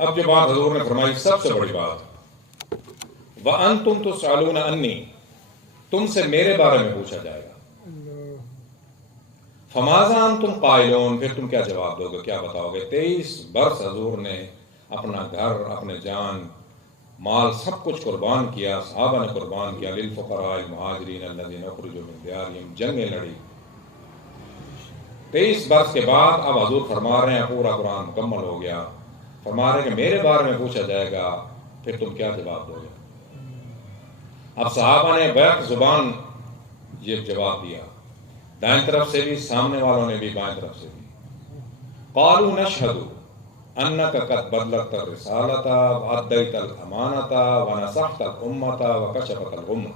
اب جو بات حضور نے فرمائی سب سے بڑی بات، وَأَنْتُمْ تُسْأَلُونَ عَنِّي، تم سے میرے بارے میں پوچھا جائے گا، فَمَاذَا أَنْتُمْ قَائِلُونَ، پھر تم کیا جواب دو گے، کیا بتاؤ گے؟ 23 برس حضور نے اپنا گھر، اپنے جان مال سب کچھ قربان کیا، صحابہ نے قربان کیا، للفقراء المہاجرین الذین اخرجوا من دیارہم، جنگیں لڑی۔ 23 برس کے بعد اب حضور فرما رہے ہیں پورا قرآن مکمل ہو گیا، فرما رہے ہیں کہ میرے بارے میں پوچھا جائے گا، پھر تم کیا جواب دو گے؟ اب صحابہ نے بیک زبان یہ جواب دیا، دائیں طرف سے بھی، سامنے والوں نے بھی بائیں طرف سے بھی۔ قالوا نشہد انک قد بلغت الرسالۃ وادیت الامانۃ ونصحت الامۃ وکشفت الغمۃ۔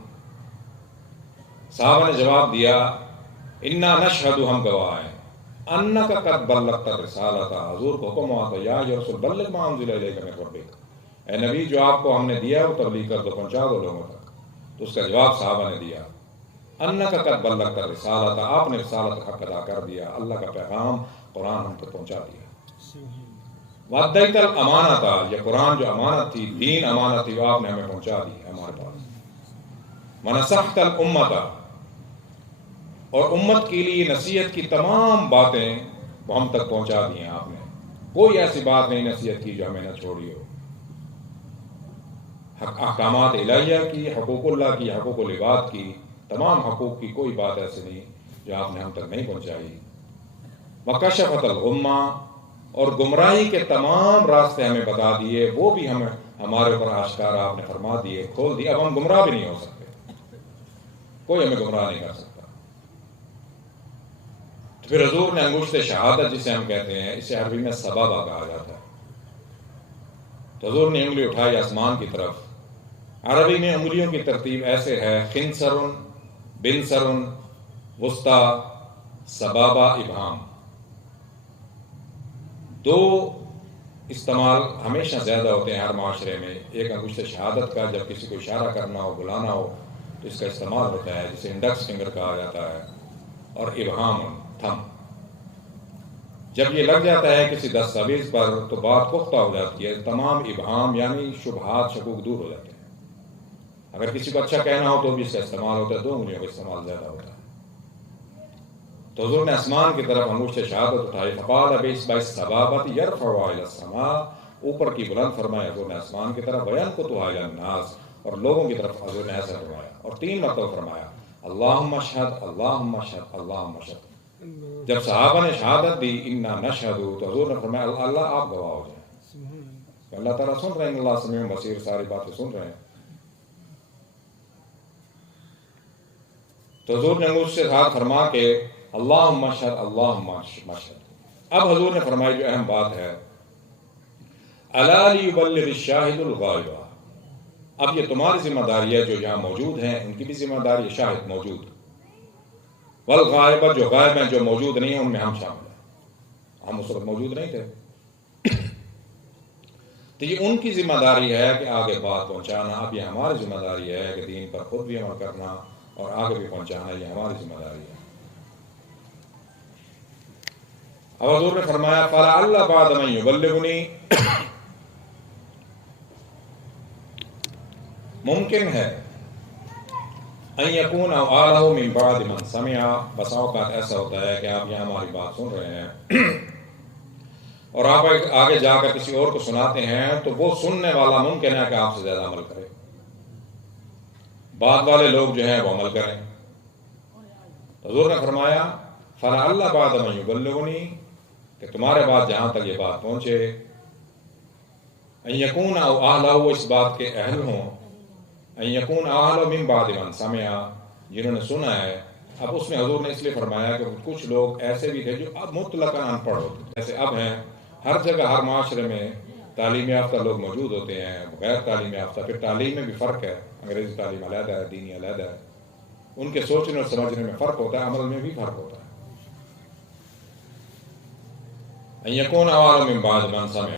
صحابہ نے جواب دیا، انا نشہد، ہم گواہ ہیں، انک قد بلغت الرسالۃ، حضور کو حکم ہوا تھا، یا رسول بلغ ما انزل الیک من ربک، اے نبی جو آپ کو ہم نے دیا وہ تبلیغ کر دو، پہنچا دو لوگوں تک۔ تو اس کا جواب صحابہ نے دیا، انک قد بلغت الرسالۃ، آپ نے رسالت حق ادا کر دیا، اللہ کا پیغام قرآن ہم تک پہنچا دیا۔ وادیت الامانۃ، یہ قرآن جو امانت تھی، دین امانت تھی، وہ آپ نے ہمیں پہنچا دی ہے ہمارے پاس۔ ونصحت الامۃ، اور امت کے لیے نصیحت کی تمام باتیں وہ ہم تک پہنچا دی ہیں آپ نے، کوئی ایسی بات نہیں نصیحت کی جو ہمیں نہ چھوڑی ہو، احکامات الہیہ کی، حقوق اللہ کی، حقوق العباد کی، تمام حقوق کی کوئی بات ایسی نہیں جو آپ نے ہم تک نہیں پہنچائی۔ وکشفت الغمہ، اور گمراہی کے تمام راستے ہمیں بتا دیے، وہ بھی ہمیں ہمارے اوپر آشکار آپ نے فرما دیے، کھول دیے، اب ہم گمراہ بھی نہیں ہو سکتے، کوئی ہمیں گمراہ نہیں کر سکتا۔ تو پھر حضور نے انگشت شہادت جسے ہم کہتے ہیں، اسے عربی میں سبابہ کہا جاتا ہے، تو حضور نے انگلی اٹھائی آسمان کی طرف۔ عربی میں انگلیوں کی ترتیب ایسے ہے، خنصر، بنصر، وسطیٰ، سبابہ، ابہام، دو استعمال ہمیشہ زیادہ ہوتے ہیں ہر معاشرے میں، ایک انگشت شہادت کا، جب کسی کو اشارہ کرنا ہو، بلانا ہو تو اس کا استعمال ہوتا ہے، جسے انڈیکس فنگر کہا جاتا ہے، اور ابہام، تھم، جب یہ لگ جاتا ہے کسی دستاویز پر تو بات پختہ ہو جاتی ہے، تمام ابہام یعنی شبہات، شکوک دور ہو جاتے ہیں۔ اگر کسی کو اچھا کہنا ہو تو بھی اس کا استعمال ہوتا ہے، دو انگلیوں کا استعمال زیادہ ہوتا ہے۔ تو حضور نے آسمان کی طرف انگشت شہادت اٹھائی، فقال بإصبع السبابۃ یرفعها إلی السماء، اوپر کی بلند فرمایا حضور نے آسمان کی طرف، وینکتها إلی الناس، اور لوگوں کی طرف حضور نے ایسا فرمایا، اور 3 مرتبہ فرمایا، اللہم اشہد، اللہم اشہد، اللہم اشہد۔ جب صحابہ نے شہادت دی انا نشہد، تو حضور نے فرمایا اللہ آپ گواہ ہو جائیں، اللہ تعالیٰ سن رہے ہیں، اللہ سمیع بصیر، ساری باتیں سن رہے ہیں۔ تو حضور نے انگشت سے ہاتھ فرما کے اللہم اشہد، اللہم اشہد۔ اب حضور نے فرمائی جو اہم بات ہے، الا لیبلغ الشاہد الغائب، اب یہ تمہاری ذمہ داری ہے، جو یہاں موجود ہیں ان کی بھی ذمہ داری ہے، شاہد موجود، والغائب، جو غائب ہیں، جو موجود نہیں ہیں، ان میں ہم شامل ہیں، ہم اس وقت موجود نہیں تھے، تو یہ ان کی ذمہ داری ہے کہ آگے بات پہنچانا، اب یہ ہماری ذمہ داری ہے کہ دین پر خود بھی عمل کرنا اور آگے بھی پہنچانا، یہ ہماری ذمہ داری ہے۔ اب حضور نے فرمایا فَلَعَلَّ بَعْدَ مَن يُبَلِّغُنِي، ممکن ہے ان یکون اوعالہ من بعد من سمع، بسا اوقات ایسا ہوتا ہے کہ آپ یہاں ہماری بات سن رہے ہیں اور آپ آگے جا کر کسی اور کو سناتے ہیں، تو وہ سننے والا ممکن ہے کہ آپ سے زیادہ عمل کرے، بعد والے لوگ جو ہیں وہ عمل کریں۔ حضور نے فرمایا فَلَعَلَّ بَعْدَ مَن يُبَلِّغُنِي، کہ تمہارے بعد جہاں تک یہ بات پہنچے، ان یکون اوعالہ، وہ اس بات کے اہل ہوں، ان یکون اوعالہ من بعد من سمع، جنہوں نے سنا ہے۔ اب اس میں حضور نے اس لیے فرمایا کہ کچھ لوگ ایسے بھی تھے جو اب مطلقاً ان پڑھ ہوتے، جیسے اب ہیں ہر جگہ، ہر معاشرے میں تعلیم یافتہ لوگ موجود ہوتے ہیں، غیر تعلیم یافتہ، پھر تعلیم میں بھی فرق ہے، انگریزی تعلیم علیحدہ ہے، دینی علیحدہ ہے، ان کے سوچنے اور سمجھنے میں فرق ہوتا ہے، عمل میں بھی فرق ہوتا ہے۔ ان یکون اوعالہ من بعد من سمع